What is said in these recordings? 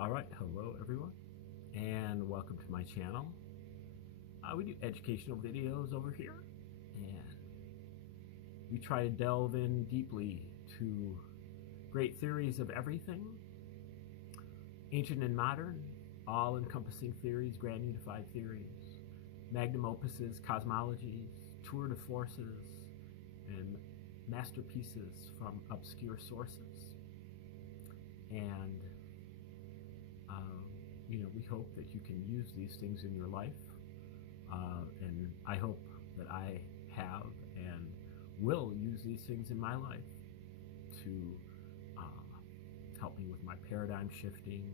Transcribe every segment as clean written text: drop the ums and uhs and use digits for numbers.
Alright, hello everyone, and welcome to my channel. We do educational videos over here, and we try to delve in deeply to great theories of everything, ancient and modern, all-encompassing theories, grand unified theories, magnum opuses, cosmologies, tour de forces, and masterpieces from obscure sources. And we hope that you can use these things in your life, and I hope that I have and will use these things in my life to help me with my paradigm shifting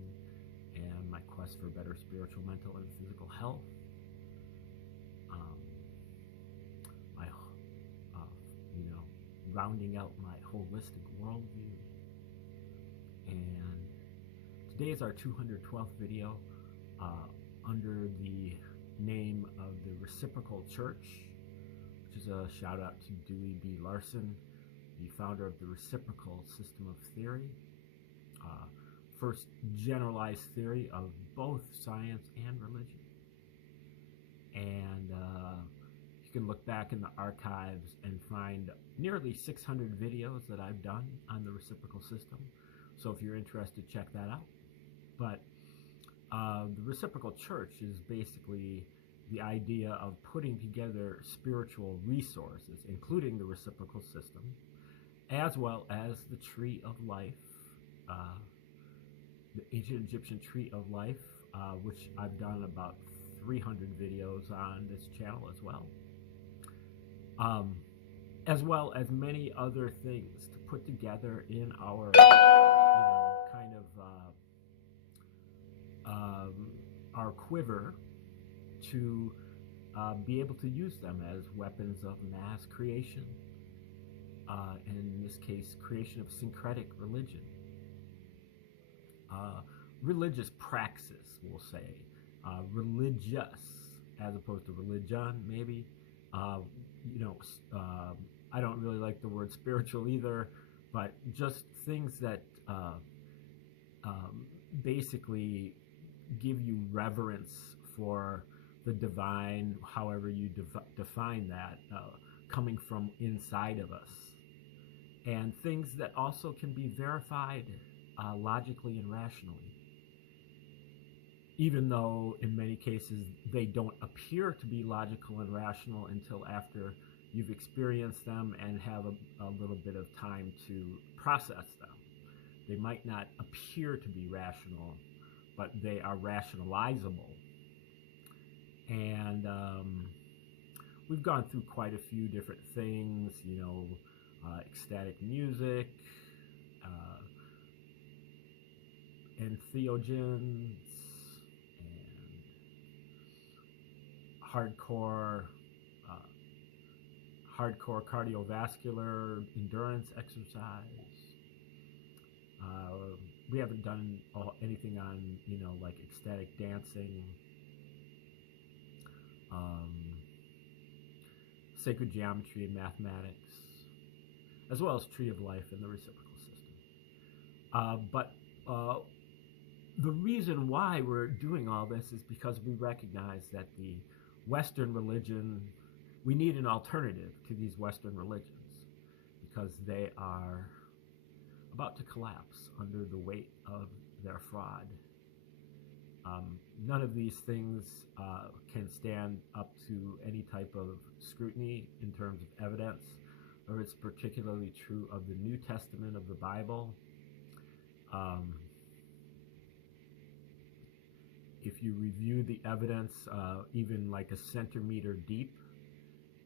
and my quest for better spiritual, mental, and physical health. Rounding out my holistic worldview. And today is our 212th video under the name of the Reciprocal Church, which is a shout out to Dewey B. Larson, the founder of the Reciprocal system of theory, first generalized theory of both science and religion. And you can look back in the archives and find nearly 600 videos that I've done on the reciprocal system. So if you're interested, check that out. But the reciprocal church is basically the idea of putting together spiritual resources, including the reciprocal system, as well as the tree of life, the ancient Egyptian tree of life, which I've done about 300 videos on this channel as well. As well as many other things to put together in our, our quiver to be able to use them as weapons of mass creation, and in this case, creation of syncretic religion. Religious praxis, we'll say. Religious, as opposed to religion, maybe. I don't really like the word spiritual either, but just things that basically give you reverence for the divine, however you define that, coming from inside of us. And things that also can be verified logically and rationally, even though in many cases they don't appear to be logical and rational until after you've experienced them and have a little bit of time to process them. They might not appear to be rational, but they are rationalizable. And we've gone through quite a few different things, ecstatic music, entheogens, and hardcore cardiovascular endurance exercise. We haven't done anything on, like ecstatic dancing, sacred geometry and mathematics, as well as tree of life and the reciprocal system. But the reason why we're doing all this is because we recognize that the Western religion, we need an alternative to these Western religions because they are about to collapse under the weight of their fraud. None of these things can stand up to any type of scrutiny in terms of evidence, or it's particularly true of the New Testament of the Bible. If you review the evidence, even like a centimeter deep,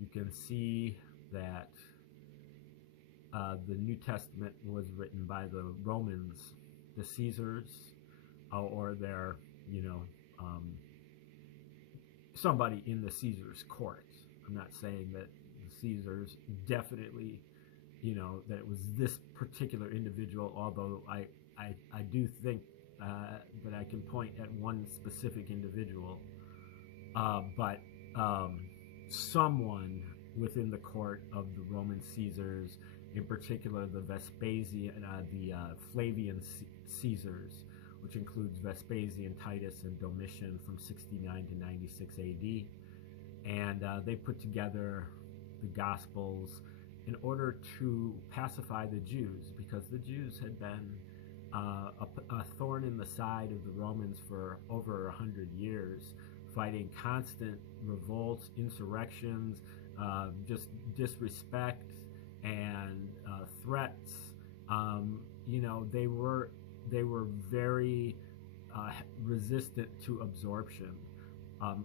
you can see that the New Testament was written by the Romans, the Caesars, or their, somebody in the Caesars court. I'm not saying that the Caesars definitely, that it was this particular individual, although I do think that I can point at one specific individual, but someone within the court of the Roman Caesars, in particular the Vespasian, the Flavian Caesars, which includes Vespasian, Titus, and Domitian from 69 to 96 AD. And they put together the Gospels in order to pacify the Jews, because the Jews had been a thorn in the side of the Romans for over 100 years, fighting constant revolts, insurrections, just disrespect and threats. They were very resistant to absorption.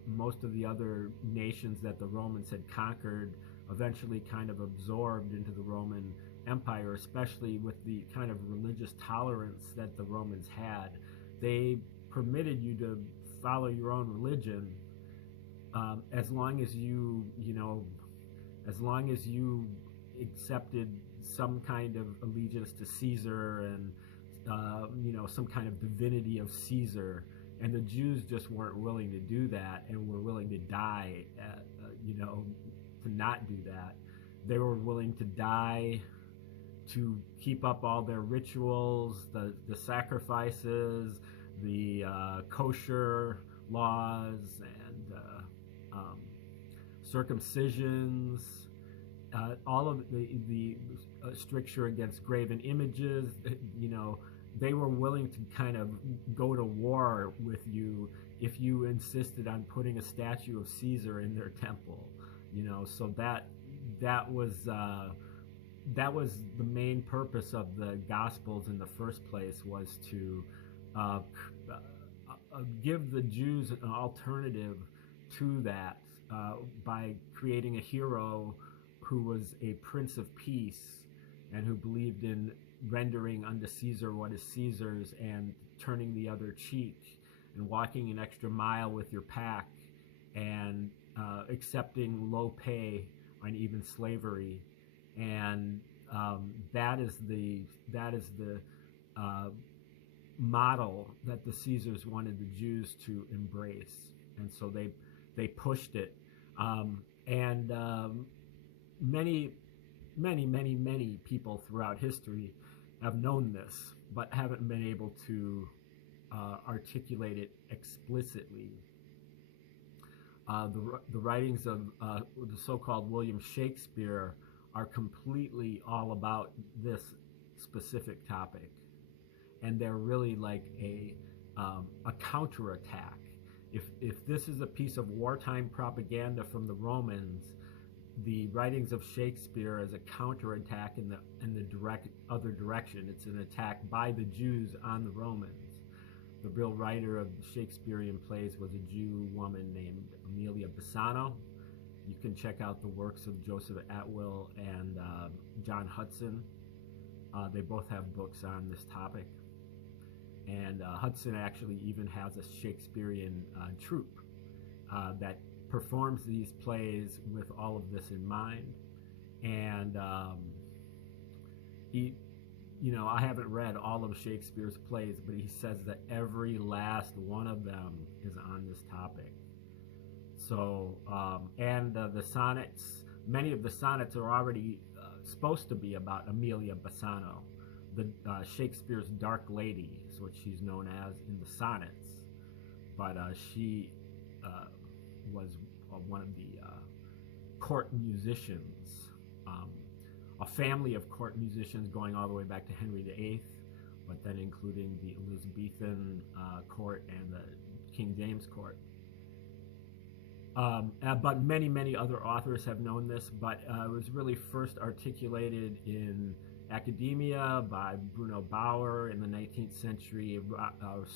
Most of the other nations that the Romans had conquered eventually kind of absorbed into the Roman Empire, especially with the kind of religious tolerance that the Romans had. They permitted you to follow your own religion, as long as you accepted some kind of allegiance to Caesar and some kind of divinity of Caesar. And the Jews just weren't willing to do that, and were willing to die, to not do that. They were willing to die to keep up all their rituals, the sacrifices, the kosher laws, and circumcisions, all of the stricture against graven images. They were willing to kind of go to war with you if you insisted on putting a statue of Caesar in their temple. So that was the main purpose of the Gospels in the first place, was to give the Jews an alternative to that by creating a hero who was a Prince of Peace and who believed in rendering unto Caesar what is Caesar's, and turning the other cheek, and walking an extra mile with your pack, and accepting low pay and even slavery. And that is the model that the Caesars wanted the Jews to embrace, and so they pushed it. Many people throughout history have known this, but haven't been able to articulate it explicitly. The writings of the so-called William Shakespeare are completely all about this specific topic, and they're really like a counterattack. If this is a piece of wartime propaganda from the Romans, the writings of Shakespeare as a counterattack in the other direction. It's an attack by the Jews on the Romans. The real writer of Shakespearean plays was a Jew woman named Amelia Bassano. You can check out the works of Joseph Atwill and John Hudson. They both have books on this topic. And Hudson actually even has a Shakespearean troupe that performs these plays with all of this in mind. And I haven't read all of Shakespeare's plays, but he says that every last one of them is on this topic. So, the sonnets, many of the sonnets are already supposed to be about Amelia Bassano, the Shakespeare's Dark Lady, is what she's known as in the sonnets. But she was one of the court musicians, a family of court musicians going all the way back to Henry VIII, but then including the Elizabethan court and the King James court. But many other authors have known this, but it was really first articulated in academia by Bruno Bauer in the 19th century,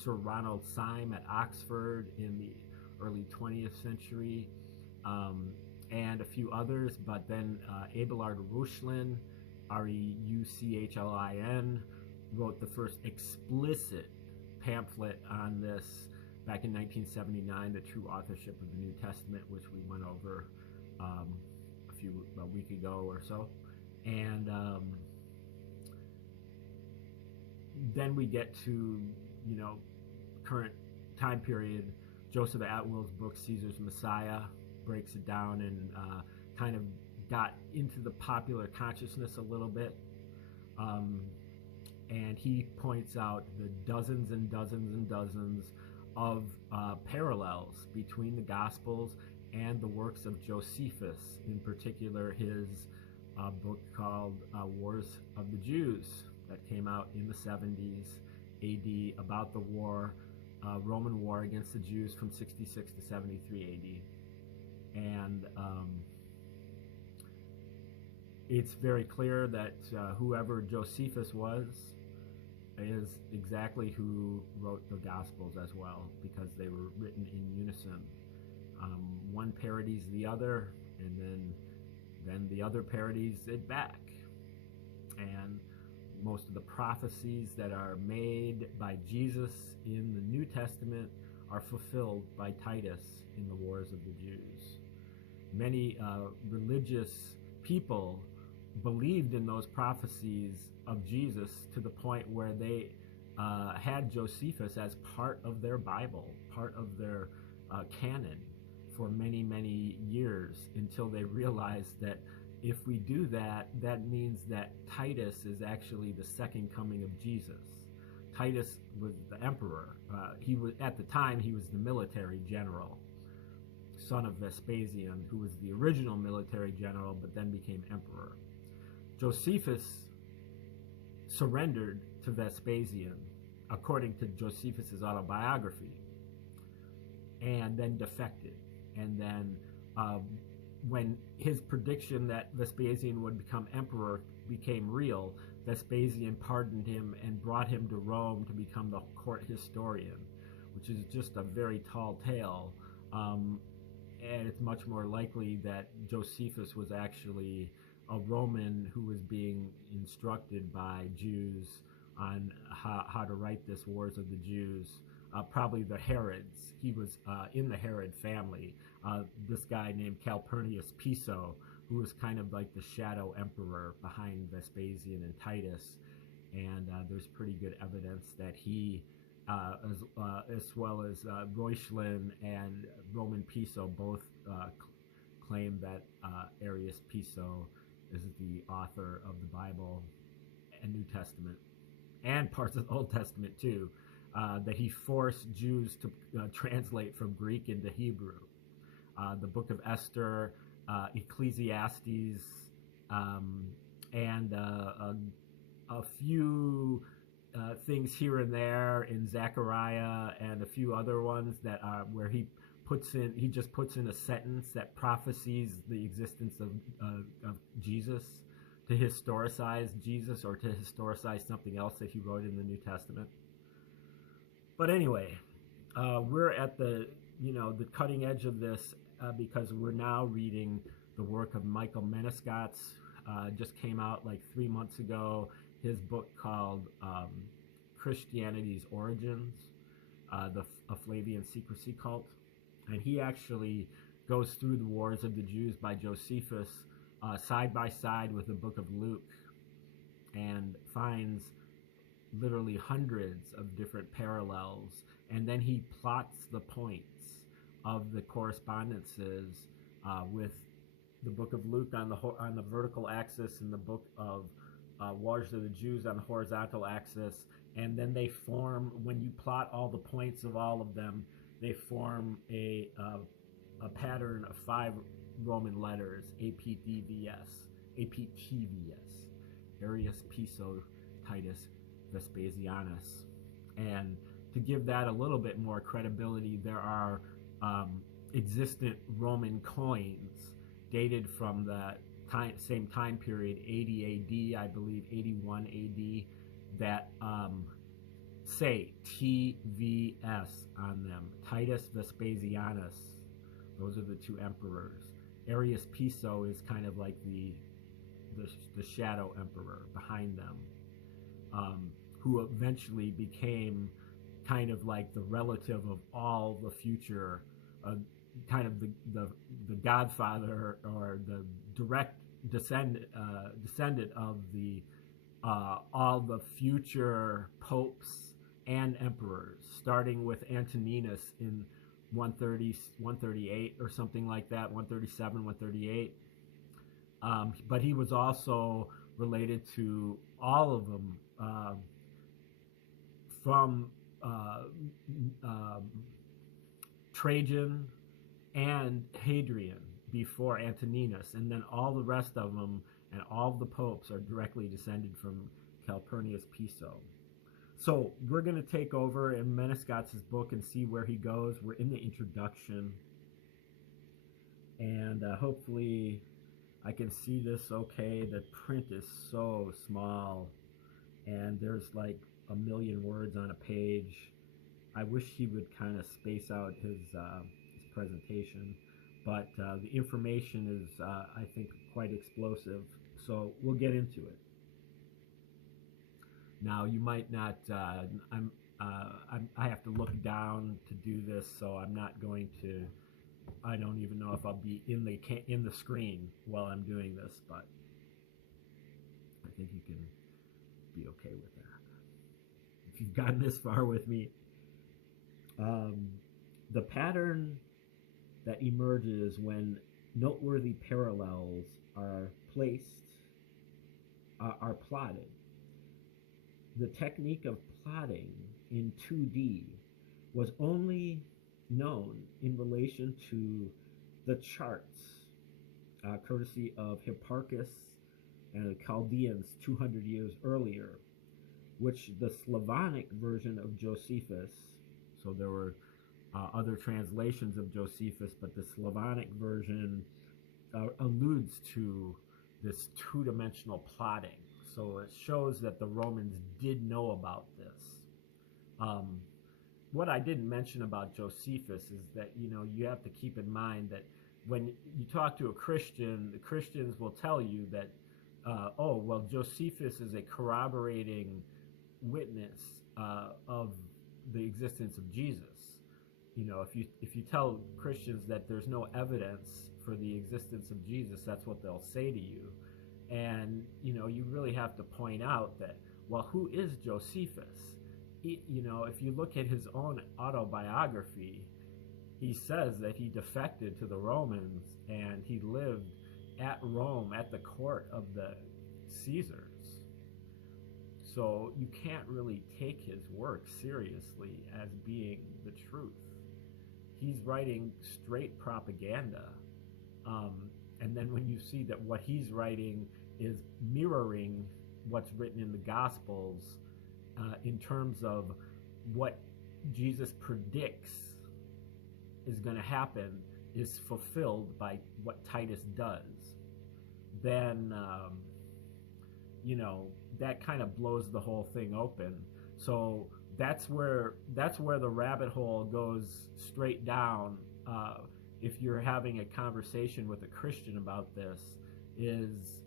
Sir Ronald Syme at Oxford in the early 20th century, and a few others. But then Abelard Reuchlin, Reuchlin, wrote the first explicit pamphlet on this back in 1979, The True Authorship of the New Testament, which we went over a week ago or so. And then we get to, current time period. Joseph Atwill's book, Caesar's Messiah, breaks it down and kind of got into the popular consciousness a little bit. and he points out the dozens and dozens and dozens of parallels between the Gospels and the works of Josephus, in particular his book called Wars of the Jews that came out in the 70s AD about the war, Roman war against the Jews from 66 to 73 AD. And it's very clear that whoever Josephus was is exactly who wrote the Gospels as well, because they were written in unison. One parodies the other, and then the other parodies it back. And most of the prophecies that are made by Jesus in the New Testament are fulfilled by Titus in the Wars of the Jews. Many religious people believed in those prophecies of Jesus to the point where they had Josephus as part of their Bible, part of their canon for many, many years, until they realized that if we do that, that means that Titus is actually the second coming of Jesus. Titus was the emperor. He was, at the time, he was the military general, son of Vespasian, who was the original military general, but then became emperor. Josephus surrendered to Vespasian, according to Josephus's autobiography, and then defected. And then when his prediction that Vespasian would become emperor became real, Vespasian pardoned him and brought him to Rome to become the court historian, which is just a very tall tale. And it's much more likely that Josephus was actually a Roman who was being instructed by Jews on how to write this Wars of the Jews. Probably the Herods. He was in the Herod family. This guy named Calpurnius Piso, who was kind of like the shadow emperor behind Vespasian and Titus. And there's pretty good evidence that he, as well as Reuchlin and Roman Piso, both claim that Arius Piso is the author of the Bible and New Testament, and parts of the Old Testament too. That he forced Jews to translate from Greek into Hebrew. The Book of Esther, Ecclesiastes, and a few things here and there in Zechariah, and a few other ones that are where he just puts in a sentence that prophesies the existence of Jesus, to historicize Jesus or to historicize something else that he wrote in the New Testament. But anyway, we're at the cutting edge of this because we're now reading the work of Michael Menescatz. Just came out like 3 months ago. His book called Christianity's Origins, a Flavian secrecy cult. And he actually goes through the Wars of the Jews by Josephus side by side with the book of Luke, and finds literally hundreds of different parallels, and then he plots the points of the correspondences with the book of Luke on the vertical axis, and the book of Wars of the Jews on the horizontal axis. And then they form, when you plot all the points of all of them, they form a pattern of 5 Roman letters: APTVS, Arius Piso Titus Vespasianus. And to give that a little bit more credibility, there are existent Roman coins dated from the same time period, 80 AD, I believe 81 AD, that say TVS on them. Titus Vespasianus. Those are the 2 emperors. Arius Piso is kind of like the shadow emperor behind them, who eventually became kind of like the relative of all the future, kind of the godfather or the direct descendant of the all the future popes and emperors, starting with Antoninus in 138 or something like that, 137, 138. But he was also related to all of them, from um, Trajan and Hadrian before Antoninus, and then all the rest of them and all the popes are directly descended from Calpurnius Piso. So we're going to take over in Menescott's book and see where he goes. We're in the introduction, and hopefully I can see this okay. The print is so small, and there's like a million words on a page. I wish he would kind of space out his presentation, but the information is, I think, quite explosive. So we'll get into it. Now you might not. I have to look down to do this, so I'm not going to. I don't even know if I'll be in the screen while I'm doing this, but I think you can be okay with that. If you've gotten this far with me, the pattern that emerges when noteworthy parallels are plotted. The technique of plotting in 2D was only known in relation to the charts, courtesy of Hipparchus and the Chaldeans 200 years earlier, which the Slavonic version of Josephus, so there were other translations of Josephus, but the Slavonic version alludes to this two-dimensional plotting. So it shows that the Romans did know about this. What I didn't mention about Josephus is that, you have to keep in mind that when you talk to a Christian, the Christians will tell you that, Josephus is a corroborating witness of the existence of Jesus. If you tell Christians that there's no evidence for the existence of Jesus, that's what they'll say to you. And, you really have to point out that, well, who is Josephus? If you look at his own autobiography, he says that he defected to the Romans and he lived at Rome at the court of the Caesars. So you can't really take his work seriously as being the truth. He's writing straight propaganda. And then when you see that what he's writing is mirroring what's written in the Gospels in terms of what Jesus predicts is going to happen is fulfilled by what Titus does, then, that kind of blows the whole thing open. So that's where the rabbit hole goes straight down. If you're having a conversation with a Christian about this, is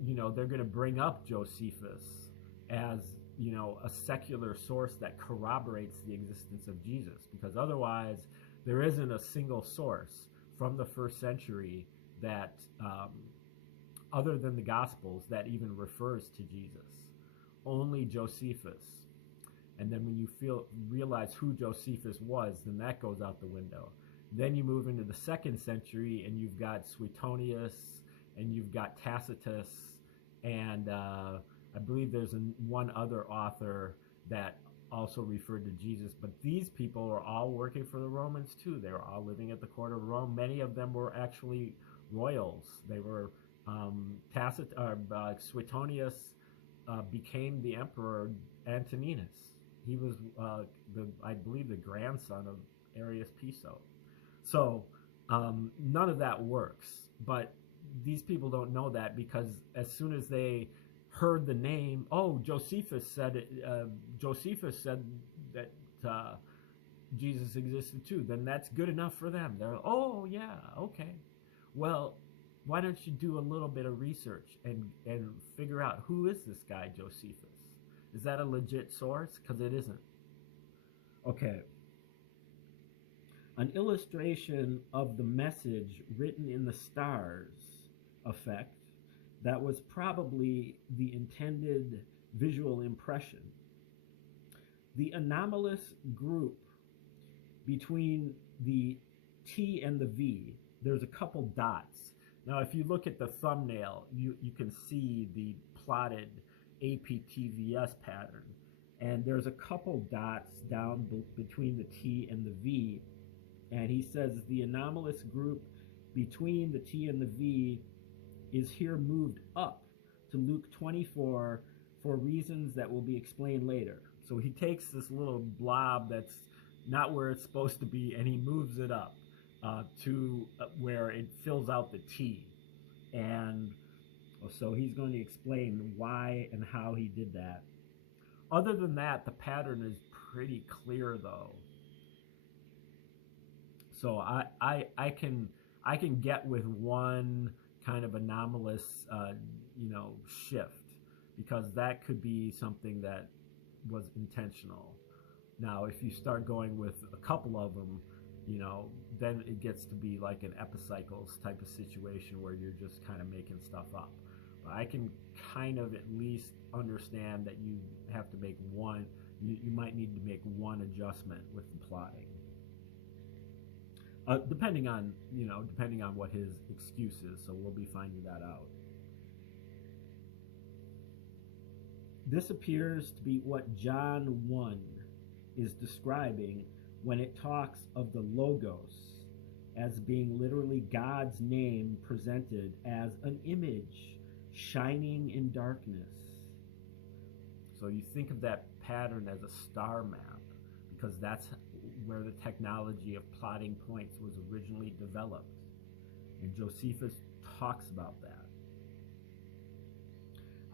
they're going to bring up Josephus as a secular source that corroborates the existence of Jesus, because otherwise there isn't a single source from the first century that other than the Gospels that even refers to Jesus. Only Josephus. And then when you realize who Josephus was, then that goes out the window. Then you move into the second century, and you've got Suetonius, and you've got Tacitus, and I believe there's one other author that also referred to Jesus. But these people are all working for the Romans too. They were all living at the court of Rome. Many of them were actually royals. They were Suetonius became the emperor Antoninus. He was, I believe, the grandson of Arius Piso. So none of that works. But these people don't know that, because as soon as they heard the name, Josephus said it, Josephus said that Jesus existed too, then that's good enough for them. They're, oh yeah, okay. Well, why don't you do a little bit of research and figure out, who is this guy Josephus? Is that a legit source? Because it isn't. Okay. An illustration of the message written in the stars effect that was probably the intended visual impression. The anomalous group between the T and the V, there's a couple dots. Now, if you look at the thumbnail, you can see the plotted APTVS pattern. and there's a couple dots down between the T and the V, and he says the anomalous group between the T and the V is here moved up to Luke 24 for reasons that will be explained later. So he takes this little blob that's not where it's supposed to be, and he moves it up to where it fills out the T. And so he's going to explain why and how he did that. Other than that, the pattern is pretty clear, though. So I can get with one kind of anomalous shift, because that could be something that was intentional. Now, if you start going with a couple of them, then it gets to be like an epicycles type of situation where you're just kind of making stuff up. But I can kind of at least understand that you have to make one, you might need to make one adjustment with the plotting. Depending on what his excuse is, so we'll be finding that out. This appears to be what John 1 is describing when it talks of the Logos as being literally God's name presented as an image shining in darkness. So you think of that pattern as a star map, because that's where the technology of plotting points was originally developed. And Josephus talks about that.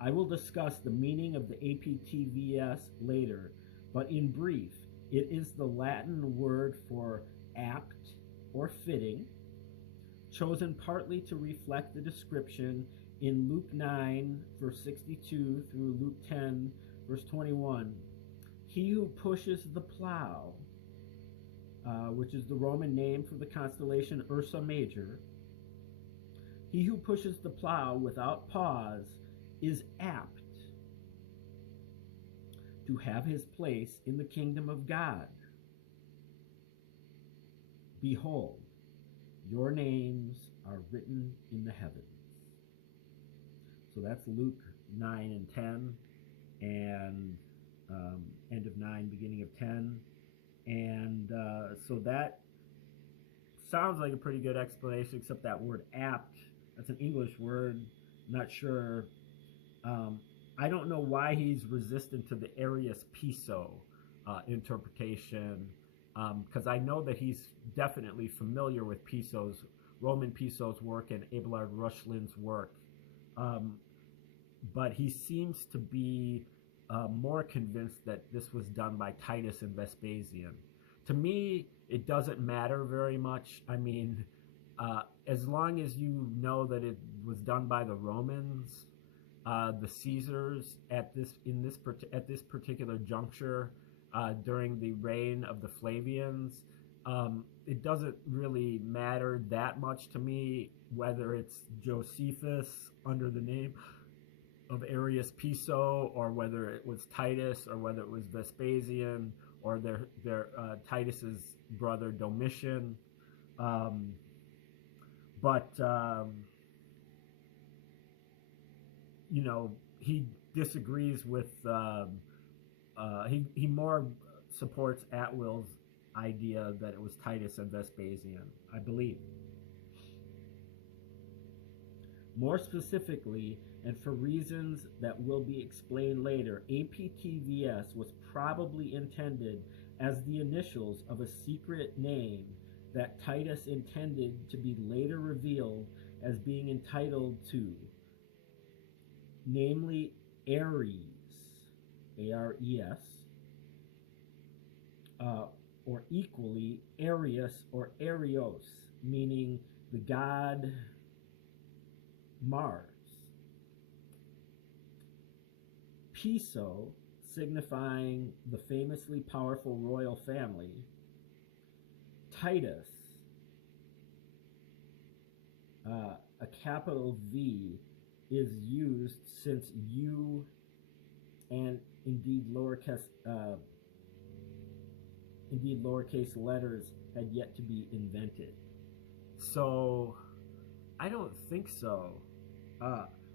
I will discuss the meaning of the APTVS later, but in brief, it is the Latin word for apt or fitting, chosen partly to reflect the description in Luke 9, verse 62 through Luke 10, verse 21. He who pushes the plow, which is the Roman name for the constellation Ursa Major, he who pushes the plow without pause is apt to have his place in the kingdom of God. Behold, your names are written in the heavens. So that's Luke 9 and 10, and end of 9, beginning of 10. And so that sounds like a pretty good explanation, except that word apt, that's an English word. I'm not sure. I don't know why he's resistant to the Arius Piso interpretation, because I know that he's definitely familiar with Roman Piso's work and Abelard Rushlin's work. But he seems to be more convinced that this was done by Titus and Vespasian. To me, it doesn't matter very much. I mean, as long as you know that it was done by the Romans, the Caesars at this particular juncture during the reign of the Flavians, it doesn't really matter that much to me whether it's Josephus under the name of Arius Piso, or whether it was Titus, or whether it was Vespasian, or their Titus's brother Domitian. He disagrees with. He more supports Atwill's idea that it was Titus and Vespasian, I believe. More specifically, and for reasons that will be explained later, APTVS was probably intended as the initials of a secret name that Titus intended to be later revealed as being entitled to, namely Ares, A-R-E-S, or equally Arius or Arios, meaning the god Mars. Piso, signifying the famously powerful royal family. Titus, a capital V, is used since U and indeed lowercase letters had yet to be invented. So I don't think so.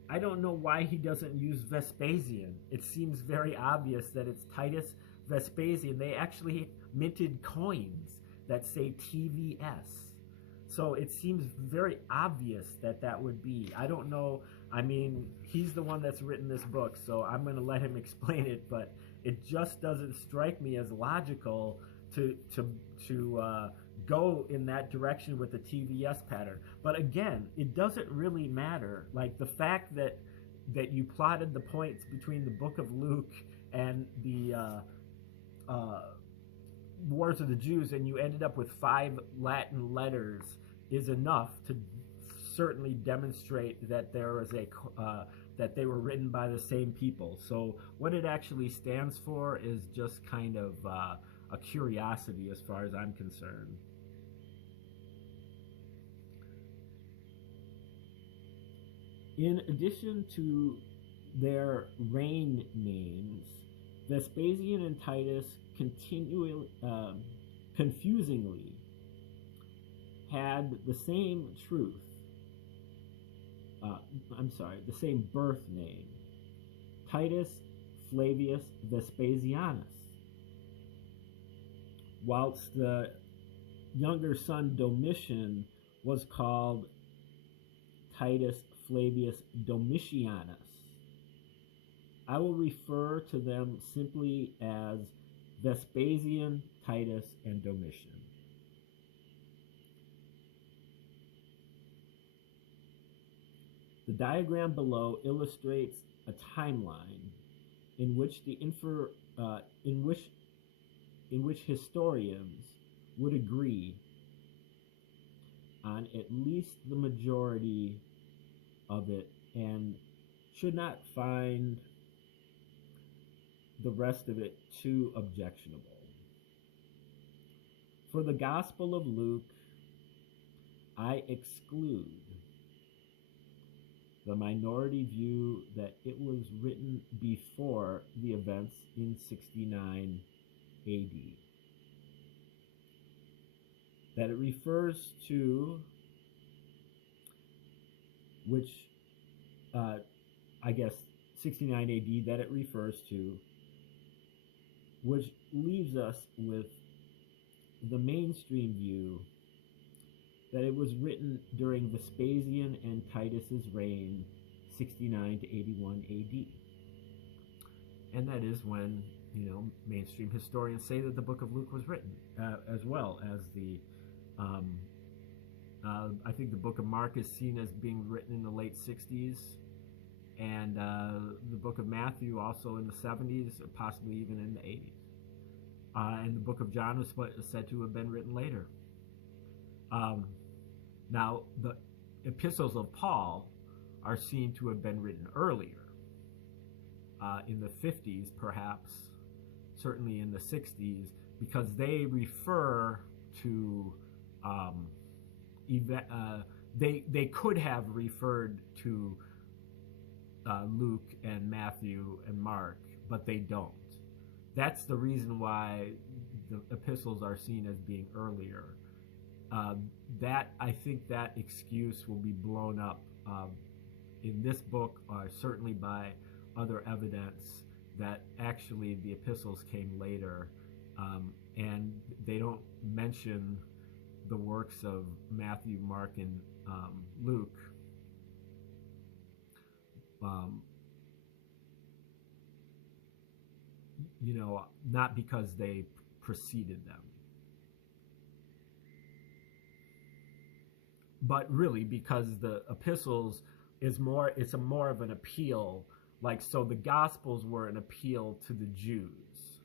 I don't know why he doesn't use Vespasian. It seems very obvious that it's Titus Vespasian. They actually minted coins that say TVS. So it seems very obvious that that would be. I don't know. I mean, he's the one that's written this book, so I'm going to let him explain it, but it just doesn't strike me as logical to go in that direction with the TVS pattern. But again, it doesn't really matter. Like the fact that you plotted the points between the Book of Luke and the Wars of the Jews, and you ended up with 5 Latin letters, is enough to certainly demonstrate that there was that they were written by the same people. So what it actually stands for is just kind of a curiosity as far as I'm concerned. In addition to their reign names, Vespasian and Titus confusingly had the same the same birth name, Titus Flavius Vespasianus, whilst the younger son Domitian was called Titus Flavius Domitianus. I will refer to them simply as Vespasian, Titus, and Domitian. The diagram below illustrates a timeline in which historians would agree on at least the majority of it and should not find the rest of it too objectionable. For the Gospel of Luke, I exclude the minority view that it was written before the events in 69 AD. That it refers to, which, 69 AD, that it refers to, which leaves us with the mainstream view that it was written during Vespasian and Titus's reign, 69 to 81 AD. And that is when, mainstream historians say that the book of Luke was written, as well as the, I think the book of Mark is seen as being written in the late 60s, and the book of Matthew also in the 70s, or possibly even in the 80s. And the book of John was said to have been written later. Now, the epistles of Paul are seen to have been written earlier, in the 50s perhaps, certainly in the 60s, because they refer to, they could have referred to Luke and Matthew and Mark, but they don't. That's the reason why the epistles are seen as being earlier. I think that excuse will be blown up in this book, certainly by other evidence that actually the epistles came later, and they don't mention the works of Matthew, Mark, and Luke. Not because they preceded them, but really because the epistles it's more of an appeal. Like, so the Gospels were an appeal to the Jews,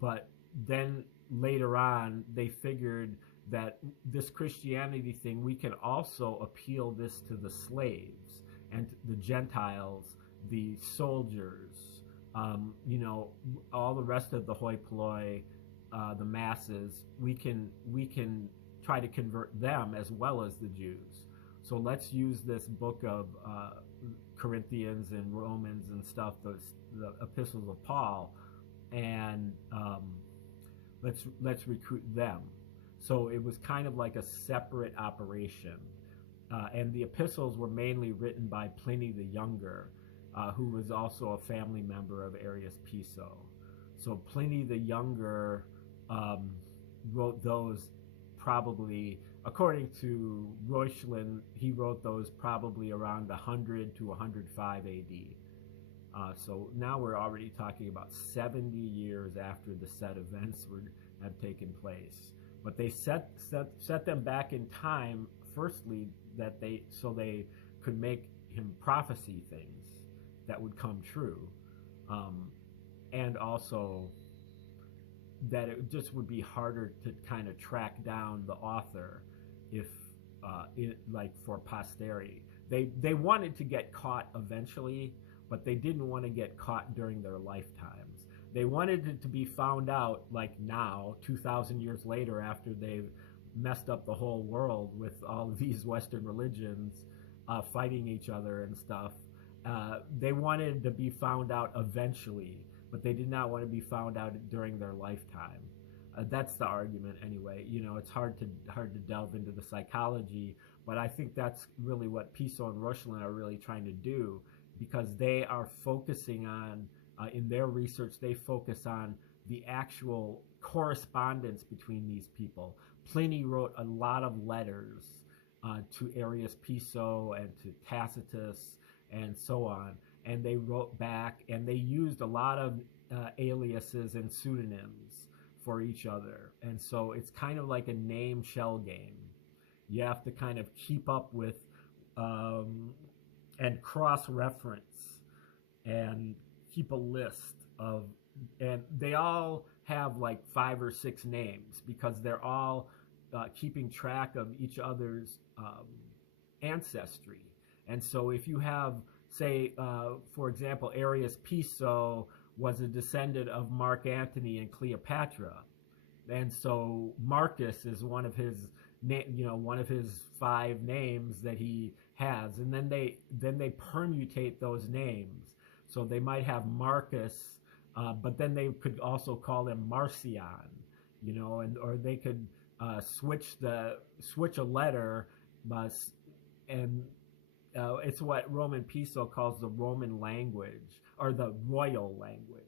but then later on they figured that this Christianity thing, we can also appeal this to the slaves and the Gentiles, the soldiers, all the rest of the hoi polloi, the masses. We can try to convert them as well as the Jews. So let's use this book of Corinthians and Romans and stuff, the epistles of Paul, and let's recruit them. So it was kind of like a separate operation. and the epistles were mainly written by Pliny the Younger, who was also a family member of Arius Piso. So Pliny the Younger um, wrote those probably, according to Reuchlin, he wrote those probably around 100 to 105 AD. So now we're already talking about 70 years after the said events have taken place. But they set them back in time, firstly, so they could make him prophesy things that would come true, and also that it just would be harder to kind of track down the author if like for posterity. They wanted to get caught eventually, but they didn't want to get caught during their lifetimes. They wanted it to be found out like now, 2,000 years later, after they've messed up the whole world with all of these Western religions fighting each other and stuff. They wanted to be found out eventually, but they did not want to be found out during their lifetime. That's the argument anyway. You know, it's hard to delve into the psychology, but I think that's really what Piso and Reuchlin are really trying to do, because they are focusing on, in their research, they focus on the actual correspondence between these people. Pliny wrote a lot of letters to Arius Piso and to Tacitus and so on, and they wrote back, and they used a lot of aliases and pseudonyms for each other. And so it's kind of like a name shell game. You have to kind of keep up with and cross-reference and keep a list of, and they all have like 5 or 6 names because they're all keeping track of each other's ancestry. And so if you have, say, for example, Arius Piso was a descendant of Mark Antony and Cleopatra, and so Marcus is one of his one of his 5 names that he has, and then they permutate those names. So they might have Marcus, but then they could also call him Marcion, and or they could switch a letter, and it's what Roman Piso calls the Roman language, or the royal language,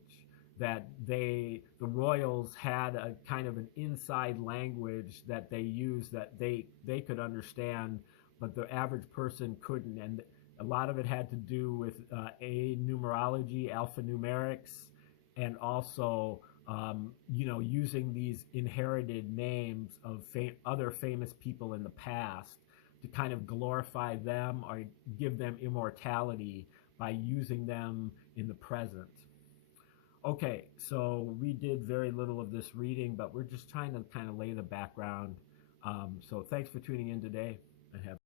that the royals had a kind of an inside language that they used that they could understand, but the average person couldn't. And a lot of it had to do with numerology, alphanumerics, and also using these inherited names of other famous people in the past to kind of glorify them or give them immortality by using them in the present. Okay, so we did very little of this reading, but we're just trying to kind of lay the background. So thanks for tuning in today, and have